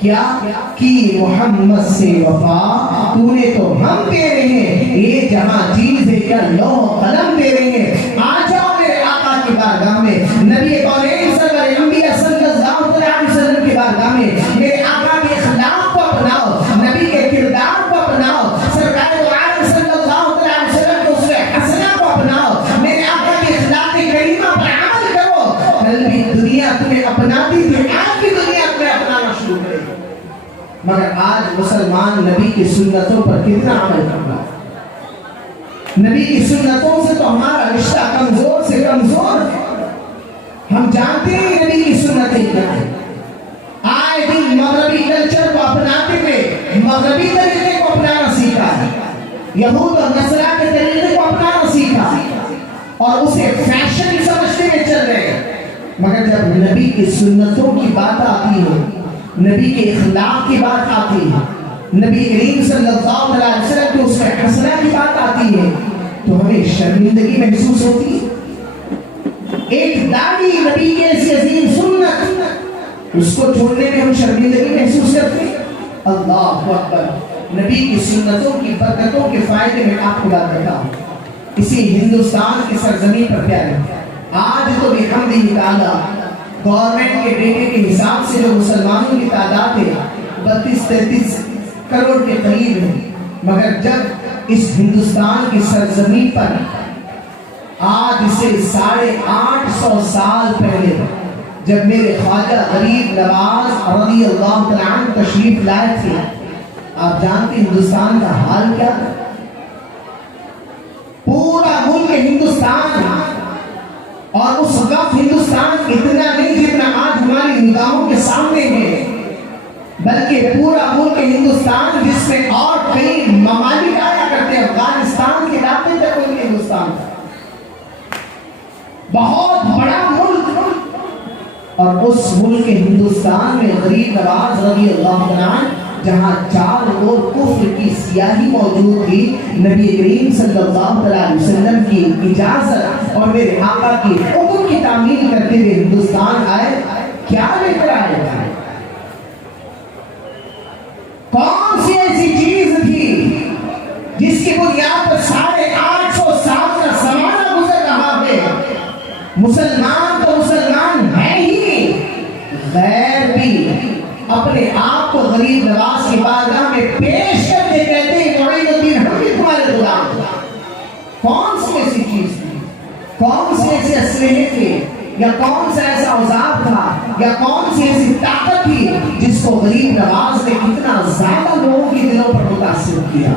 کیا کی محمد سے وفا، تو نے تو ہم تیرے ہیں، یہ جہاں چیز ہے کیا لوح قلم تیرے ہیں۔ آ جاؤ میرے آقا کی بارگاہ میں، نبی کونین سرور انبیاء صلی اللہ علیہ وسلم کی بارگاہ میں، میرے آقا کے اخلاق کو اپناؤ، نبی کے کردار کو اپناؤ، سرکار دو عالم صلی اللہ علیہ وسلم کے اسوہ حسنہ کو اپناؤ، میرے آقا کی اخلاق کریمہ پر عمل کرو۔ کل بھی دنیا تمہیں اپناتی تھی، آج بھی دنیا تمہیں اپنانا شروع کرے، مگر آج مسلمان نبی کی سنتوں پر کتنا عمل کرنا ہے؟ نبی کی سنتوں سے تو ہمارا رشتہ کمزور سے کمزور ہے۔ ہم جانتے ہیں نبی کی سنتیں کیا ہیں، آئے دن مغربی کلچر کو اپناتے ہوئے مغربی طریقے کو اپنانا سیکھا ہے، یہود اور نصارہ کے طریقے کو اپنانا سیکھا اور اسے فیشن سمجھتے ہوئے چل رہے ہیں، مگر جب نبی کی سنتوں کی بات آتی ہے، نبی کے اخلاق کی بات آتی ہے، نبی کریم صلی اللہ علیہ وسلم کے اس میں حسنہ کی بات آتی ہے، تو ہمیں شرمندگی محسوس ہوتی ہے۔ ایک داڑھی نبی کے ایسی عظیم سنت، اس کو چھوڑنے میں ہم شرمندگی محسوس کرتے ہیں۔ اللہ اکبر، نبی کی سنتوں کی برکتوں کے فائدے میں آپ کو بات کرتا ہوں۔ اسی ہندوستان کی سرزمین پر پیارے، آج تو بحمدہ تعالی گورنمنٹ کے ڈیٹے کے حساب سے جو مسلمانوں کی تعداد ہے 32-33 کروڑ کے قریب ہے، مگر جب اس ہندوستان کی سرزمین پر آج سے 850 سال پہلے جب میرے خواجہ غریب نواز رضی اللہ تعالیٰ عنہ تشریف لائے تھے، آپ جانتے ہندوستان کا حال کیا تھا؟ پورا ملک ہندوستان، اور اس وقت ہندوستان اتنا نہیں جتنا آج ہماری نگاہوں کے سامنے ہے، بلکہ پورا ملک ہندوستان جس میں اور کئی ممالک آیا کرتے ہیں، افغانستان کے علاقے تک ملک ہندوستان تھا، بہت بڑا ملک، اور اس ملک ہندوستان میں غریب نواز رضی اللہ عنہ جہاں چاروں اور کفر کی سیاہی موجود تھی، نبی کریم صلی اللہ علیہ وسلم کی اجازت اور میرے آقا کی حکم کی تعمیل کرتے ہوئے ہندوستان آئے۔ کیا لے کر آئے گا؟ کون سی ایسی چیز تھی جس کی بنیاد پر 850 سال کا زمانہ گزر رہا ہے؟ مسلمان تو مسلمان ہے ہی، غیر بھی اپنے آپ کو غریب نواز کی بارگاہ میں پیش کر کے کہتے ہیں معین الدین ہم بھی تمہارے غلام۔ کون سی ایسی چیز تھی، کون سے ایسے اسلحے تھے، یا کون سا ایسا اوزار تھا، یا کون سی ایسی طاقت تھی جس کو غریب نواز نے اتنا زیادہ لوگوں کے دلوں پر متاثر کیا؟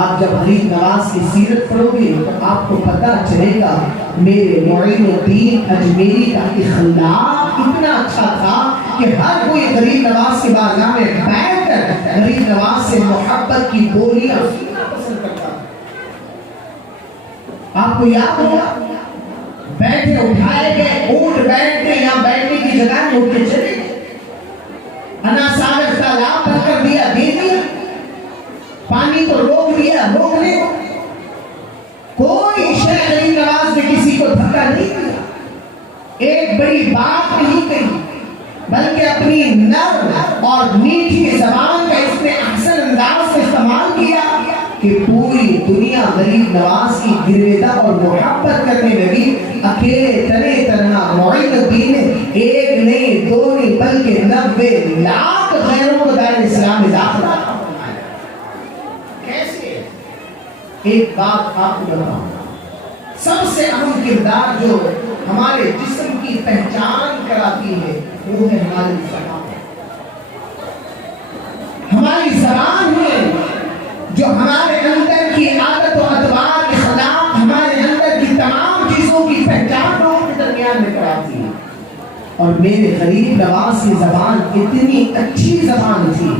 آپ جب غریب نواز کی سیرت پڑھو گے تو آپ کو پتہ چلے گا میرے معین الدین اجمیری کا اخلاق اتنا اچھا تھا کہ ہر کوئی غریب نواز کی بارگاہ میں بیٹھ کر غریب نواز سے محبت کی بولیاں سننا پسند کرتا۔ آپ کو یاد ہوگا بیٹھے اٹھائے گئے اونٹ بیٹھتے یہاں بیٹھنے کی جگہ نہیں، اٹھ کے چلے انا ساگر تالاب بن کر دیا، دے دیا، پانی کو روک دیا، روکنے کو کوئی شیخ غریب نواز نے کسی کو دھکا نہیں دیا، ایک بڑی بات نہیں کہی، بلکہ اپنی نرم اور میٹھی زبان کا اس نے احسن انداز سے استعمال کیا کہ پوری دنیا غریب نواز کی گرویدہ اور محبت کرنے لگی۔ اکیلے تنے تنہا معین الدین نے ایک نہیں دو نہیں بلکہ 90 لاکھ غیروں کو دائرہ اسلام میں داخلہ فرمایا۔ کیسے؟ ایک بات آپ کو بتاؤں، سب سے اہم کردار جو ہمارے جسم کی پہچان کراتی ہے وہ ہے ہماری زبان۔ ہماری زبان ہے جو ہمارے اندر کی عادت و اطوار کے خلاف ہمارے اندر کی تمام چیزوں کی پہچان لوگوں کے درمیان میں کراتی ہے۔ اور میرے غریب نواز کی زبان اتنی اچھی زبان تھی،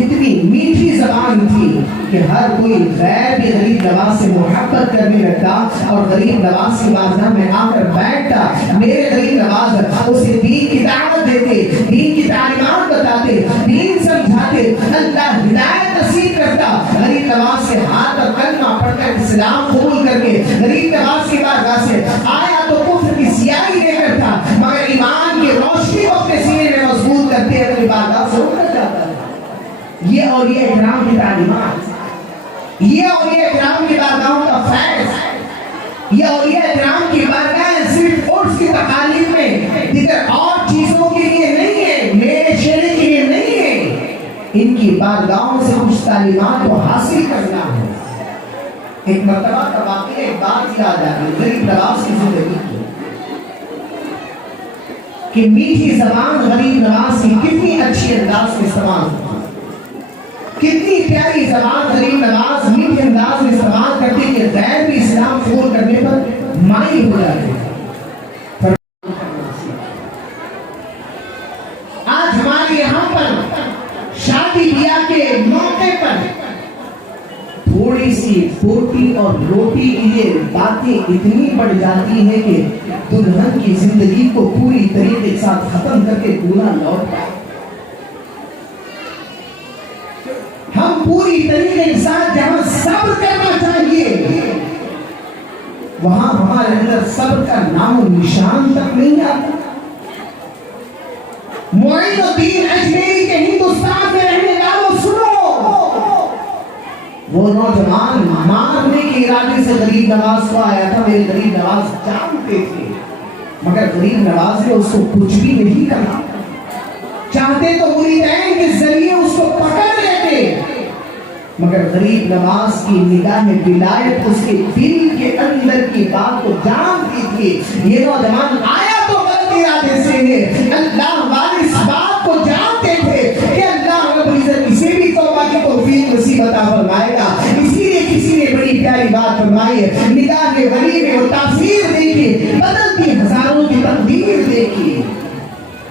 اتنی میٹھی زبان تھی کہ ہر کوئی غیر بھی غریب نواز سے محبت کرنے لگتا اور غریب نواز کی بارگاہ میں آ کر بیٹھتا۔ میرے غریب نواز اسے دین کی دعوت دیتے، دین کی تعلیمات بتاتے، دین سمجھاتے، اللہ ہدایت نصیب کرتا۔ غریب نواز سے ہاتھ اور کلمہ پڑھ کر اسلام قبول کر کے غریب نواز کی بارگاہ سے آیا تو کفر کی سیاہی لے کر تھا، مگر ایمان کی روشنی کو اپنے سینے میں مضبوط کرتے اپنی بارگاہ سے یہ اولیاء کرام کی تعلیمات، یہ اولیاء کرام کی بارگاہوں کا فیض، یہ اولیاء کرام کی بارگاہیں صرف عرس کی تقاریب میں دیگر اور چیزوں کے لیے نہیں ہے، میرے شیرے کے لیے نہیں ہے، ان کی بارگاہوں سے کچھ تعلیمات کو حاصل کرنا ہے۔ ایک مرتبہ کا واقعہ، ایک بات یاد آ گئی غریب نواز کی زندگی کی، کہ میٹھی زبان غریب نواز کی کتنی اچھی انداز میں استعمال ہوتی، کتنی پیاری زبان غریب نواز میٹھے انداز میں استعمال کرتے کہ غیر بھی اسلام قبول کرنے پر مائل ہو جاتے۔ آج ہمارے یہاں پر شادی بیاہ کے موقع پر تھوڑی سی بوٹی اور روٹی کی یہ باتیں اتنی بڑھ جاتی ہیں کہ دلہن کی زندگی کو پوری طریقے کے ساتھ ختم کر کے دولہا لوٹ پائے۔ ہم پوری طریقے کے ساتھ جہاں صبر کرنا چاہیے وہاں ہمارے اندر صبر کا نام و نشان تک نہیں آتا۔ معین الدین اجمیری کے ہندوستان میں رہنے والوں سنو، وہ نوجوان مارنے کے ارادے سے غریب نواز کو آیا تھا، میرے غریب نواز جانتے تھے، مگر غریب نواز نے اس کو کچھ بھی نہیں کرنا، چاہتے تو مریدین کے ذریعے اس کو پکڑ لیتے، مگر غریب نواز کی نگاہ ولایت اس کے دل کے اندر کی بات کو جانتی تھی۔ یہ نوجوان آیا تو غلط ارادے سے ہے، اللہ والے اس بات کو جانتے تھے کہ اللہ رب العزت کسی بھی توبہ کی توفیق نصیب عطا فرمائے گا، اسی لیے کسی نے بڑی پیاری بات فرمائی ہے، نگاہ ولی میں وہ تاثیر دیکھی، بدلتی ہزاروں کی تقدیر دیکھی۔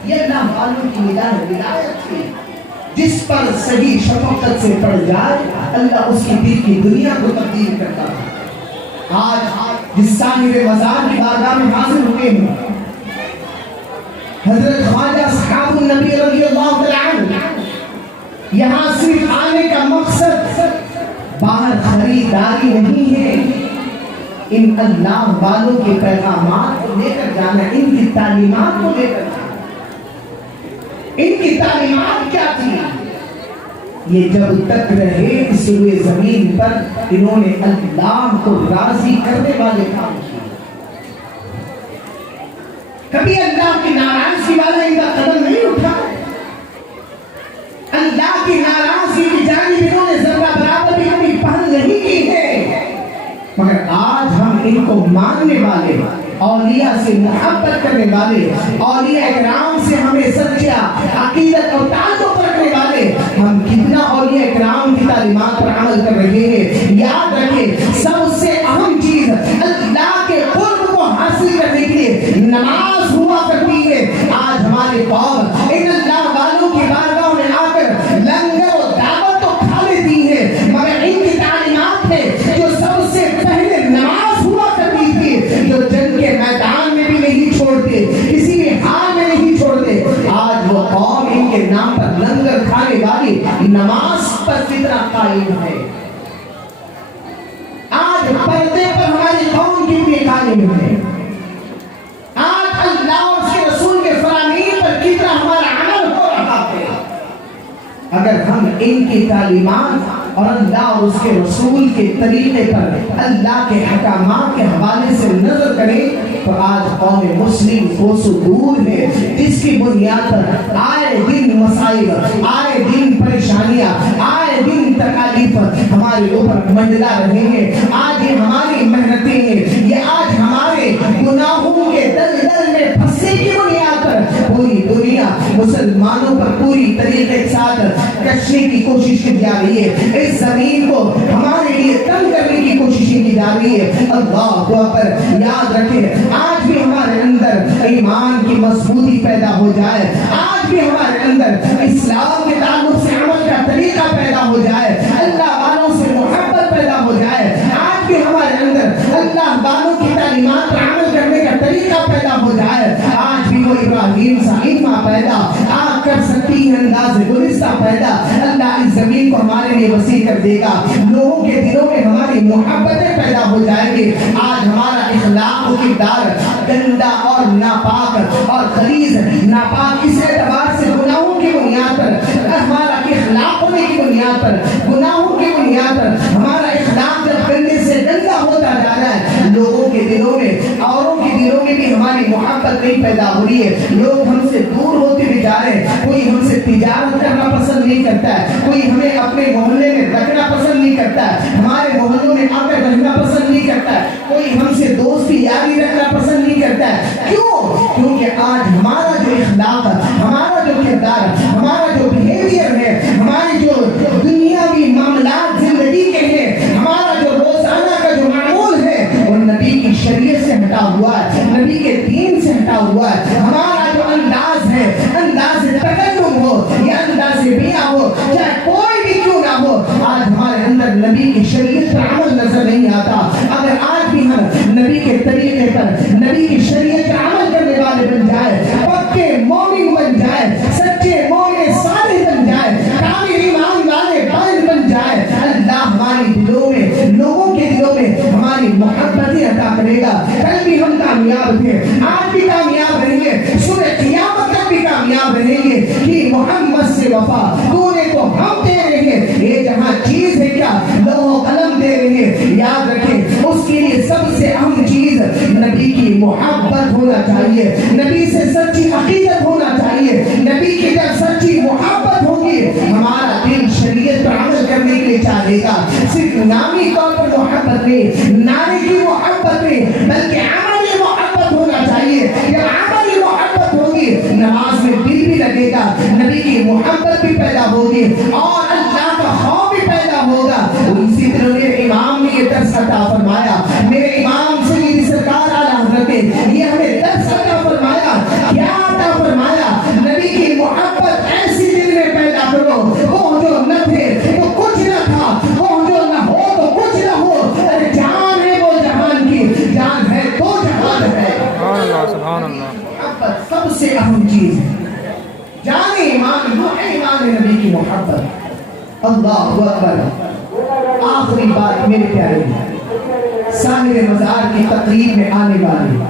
یہ اللہ والوں کی نگاہ ولایت تھی، جس پر صحیح شفقت سے پڑ جائے اللہ اس کی دل کی دنیا کو تبدیل کرتا ہے۔ آج جس صاحب مزار کی بارگاہ میں حاضر ہوئے ہیں حضرت خواجہ صحاب النبی رضی اللہ عنہ، یہاں صرف آنے کا مقصد باہر خریداری نہیں ہے، ان اللہ والوں کے پیغامات کو لے کر جانا، ان کی تعلیمات کو لے کر جانا۔ ان کی تعلیمات کیا تھی؟ یہ جب تک رہے اس روئے زمین پر انہوں نے اللہ کو راضی کرنے والے کام کیے، کبھی اللہ کی ناراضگی والا ان کا قدم نہیں اٹھا، اللہ کی ناراضگی کی جانب انہوں نے ذرہ برابر بھی کبھی پہل نہیں کی ہے، مگر آج ہم ان کو ماننے والے، اولیاء سے محبت کرنے والے، اولیاء اکرام سے ہمیں سچا عقیدت اور تعلق رکھنے والے، ہم کتنا اولیاء اکرام کی تعلیمات پر عمل کر رہے ہیں۔ یاد رکھیں سب سے اہم چیز اللہ کے قرب کو حاصل کرنے کے لیے نماز ہوا کرتی ہے۔ آج ہمارے قوم ان اللہ والوں کی بارگاہ میں آ کر لنگر و دعوت تو کھا لیتی ہے، مگر ان کی تعلیمات میں جو سب سے پہلے نماز ہوا کرتی تھی، جو جنگ کے میدان میں بھی نہیں چھوڑتے، کسی بھی حال میں نہیں چھوڑتے، آج وہ قوم ان کے نام پر لنگر کھانے والی نماز پر کتنا قائم ہے۔ آج پردے پر ہماری قوم کتنی قائم ہے، آج اللہ اور اس کے رسول کے فرامین پر کتنا ہمارا عمل ہو رہا ہے۔ اگر ہم ان کی تعلیمات اور اللہ اور اس کے رسول کے طریقے پر اللہ کے احکامات کے حوالے سے نظر کریں تو آج قوم مسلم کوسوں دور ہے، جس کی بنیاد پر آئے دن مسائل، آئے دن پریشانیاں، آئے دن تکالیف ہمارے اوپر منڈلا رہے ہیں۔ آج یہ ہماری محنتیں ہیں، یہ آج ہمارے گناہوں کے دلدل میں پھنسے کی بنیاد پر پوری دنیا مسلمانوں پر پوری طریقے کے ساتھ کشنے کی کوشش کی جا رہی ہے، اس زمین کو ہمارے لیے تنگ کرنے کی کوششیں کی جا رہی ہے۔ اللہ اکبر۔ یاد رکھیں آج بھی ہمارے اندر ایمان کی مضبوطی پیدا ہو جائے، آج بھی ہمارے اندر اسلام کے تعلق سے عمل کا طریقہ پیدا ہو جائے، اللہ والوں سے محبت پیدا ہو جائے، آج بھی ہمارے اندر اللہ والوں کی تعلیمات پر عمل کرنے کا طریقہ پیدا ہو جائے، آج بھی وہ ابراہیم سا علم پیدا آج کر سکتی ہے، انداز گلستہ پیدا، اللہ اس زمین کو ہمارے لیے وسیع کر دے گا، لوگوں لوگوں کے دلوں میں ہماری محبتیں پیدا ہو جائیں گی. آج ہمارا اخلاق و کردار گندا اور ناپاک اور غلیظ ناپاک اس اعتبار سے گناہوں کی بنیاد پر, ہمارا اخلاق ہونے کی بنیاد پر, گناہوں کی بنیاد پر ہمارا اخلاق جب گندے سے گندا ہوتا جا رہا ہے, لوگوں کے دلوں میں, اوروں کے دلوں میں بھی ہماری محبت نہیں پیدا ہو رہی ہے. لوگ ہم سے دور ہوتے بھی جا رہے ہیں. کوئی ہم سے تجارت کرنا پسند نہیں کرتا ہے, کوئی ہمیں اپنے محلے میں رکھنا پسند نہیں کرتا ہے, ہمارے محلوں میں آ کر رہنا پسند نہیں کرتا ہے, کوئی ہم سے دوستی یاری رکھنا پسند نہیں کرتا ہے. کیوں؟ کیونکہ آج ہمارا جو اخلاق, ہمارا جو کردار, ہمارا جو بیہیویئر ہے, ہماری جو دنیاوی معاملات زندگی کے ہیں, ہمارا جو روزانہ کا جو معمول ہے وہ نبی کی شریعت سے ہٹا ہوا ہے, نبی کے دین سے ہٹا ہوا ہے. ہمارا جو انداز ہے, انداز تکلم ہو یا انداز بیاں ہو, چاہے کوئی بھی کیوں نہ ہو, آج ہمارے اندر نبی کی شریعت پر عمل نظر نہیں آتا. اگر آج بھی ہم نبی کے طریقے پر, نبی کی شریعت پر عمل کرنے والے بن جائے, پکے مومن بن جائے, سچے مومن صالح بن جائے, کامل ایمان والے بند بن جائے, اللہ ہماری دلوں میں, لوگوں کے دلوں میں ہماری محبتیں عطا کرے گا. کل بھی ہم کامیاب تھے, آج بھی کامیاب رہیں گے, سورہ قیامت تک بھی کامیاب رہیں گے کہ محمد سے وفا تو نے تو ہم دے رہے ہیں. یہ جہاں چیز ہے کیا, لوح و قلم دے رہے ہیں. یاد رکھیں اس کے لیے سب سے اہم چیز نبی کی محبت ہونا چاہیے, نبی سے سچی عقیدت ہونا چاہیے. نبی کی جب سچی محبت ہوگی ہمارا دل شریعت پر عمل کرنے کے لیے چاہے گا. صرف نامی طور پر محبت نہیں, نعرے کی محبت نہیں, بلکہ عملی محبت ہونا چاہیے. جب عملی محبت ہوگی نماز میں دل بھی لگے گا, نبی کی محبت بھی پیدا ہوگی اور اللہ کا خوف بھی پیدا ہوگا. اسی طرح میرے امام نے یہ درس عطا فرمایا, میرے امام سید سرکار اعلیٰ حضرت یہ ہمیں درس عطا فرمایا. کیا عطا فرمایا؟ نبی کی محبت ایسی دل میں پیدا کرو, وہ جو نہ تھے تو کچھ نہ تھا, وہ جو نہ ہو تو کچھ نہ ہو. جان ہے وہ جہان کی, جان ہے تو جہان ہے. سبحان اللہ. محبت سب سے اہم چیز ہے. جان ایمان, روح ایمان نبی کی محبت. اللہ اکبر. آخری بات میرے پیارے, سامر مزار کی تقریب میں آنے والے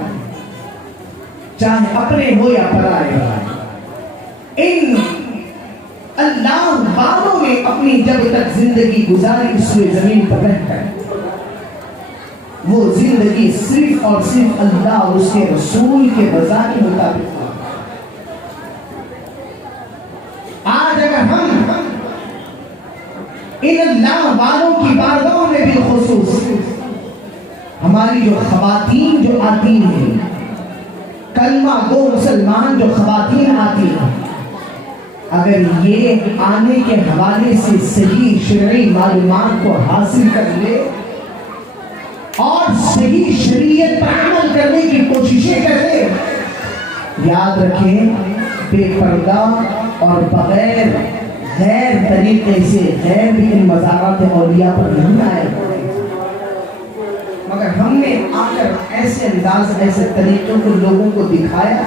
چاہے اپنے ہو یا پرائے, ان اللہ والوں نے اپنی جب تک زندگی گزاری اس سوئے زمین پر رہ کر, وہ زندگی صرف اور صرف اللہ اور اس کے رسول کے رضا کے مطابق. آج اگر ہم ان اللہ والوں کی بارگاہوں میں بالخصوص ہماری جو خواتین جو آتی ہیں, کلمہ گو مسلمان جو خواتین آتی ہیں, اگر یہ آنے کے حوالے سے صحیح شرعی معلومات کو حاصل کر لے اور صحیح شریعت پر عمل کرنے کی کوششیں کرے, یاد رکھیں بے پردہ اور بغیر غیر طریقے سے غیر بھی ان مزارات اولیاء پر نہیں آئے. مگر ہم نے آ کر ایسے انداز, ایسے طریقوں کو لوگوں کو دکھایا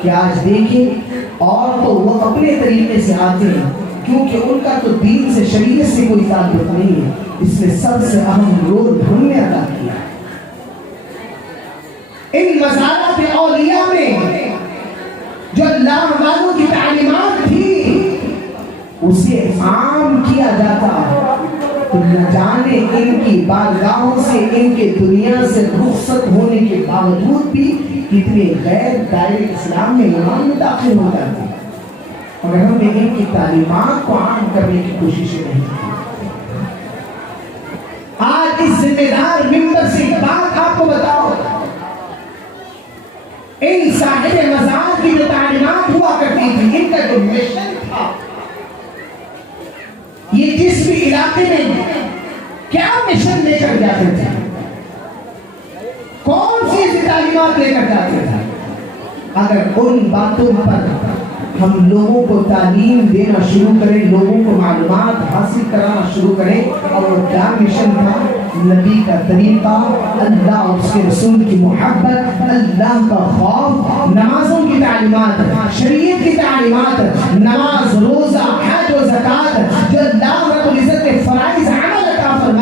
کہ آج دیکھیں, اور تو وہ اپنے طریقے سے آتے ہیں کیونکہ ان کا تو دین سے, شریعت سے کوئی تعلق نہیں ہے. اس میں سب سے اہم رول ہم نے ادا کیا. ان مزارات اولیاء میں جو اللہ والوں کی تعلیمات تھی اسے عام کیا جاتا, تو نہ جانے ان کی بارگاہوں سے, ان کے دنیا سے رخصت ہونے کے باوجود بھی کتنے غیر دائرے اسلام میں ایمان میں داخل ہو جاتے ہیں. اور ہم نے ان کی تعلیمات کو عام کرنے کی کوشش نہیں کی. آج اس ذمہ دار ممبر سے ایک بات آپ کو بتاؤ, ان صاحب مزار کی جو تعلیمات ہوا کرتی تھی, ان کا جو مشن تھا, یہ جس بھی علاقے میں کیا مشن لے کر جاتے تھے, کون سی تعلیمات لے کر جاتے تھے, اگر ان باتوں پر ہم لوگوں کو تعلیم دینا شروع کریں, لوگوں کو معلومات حاصل کرانا شروع کریں, اور وہ کیا مشن تھا, نبی کا طریقہ, اللہ اور اس کے رسول کی محبت, اللہ کا خوف, نمازوں کی تعلیمات, شریعت کی تعلیمات, نماز, روزہ, حج و زکات, جو اللہ رب العزت کے فرائض عمل عطا فرمائے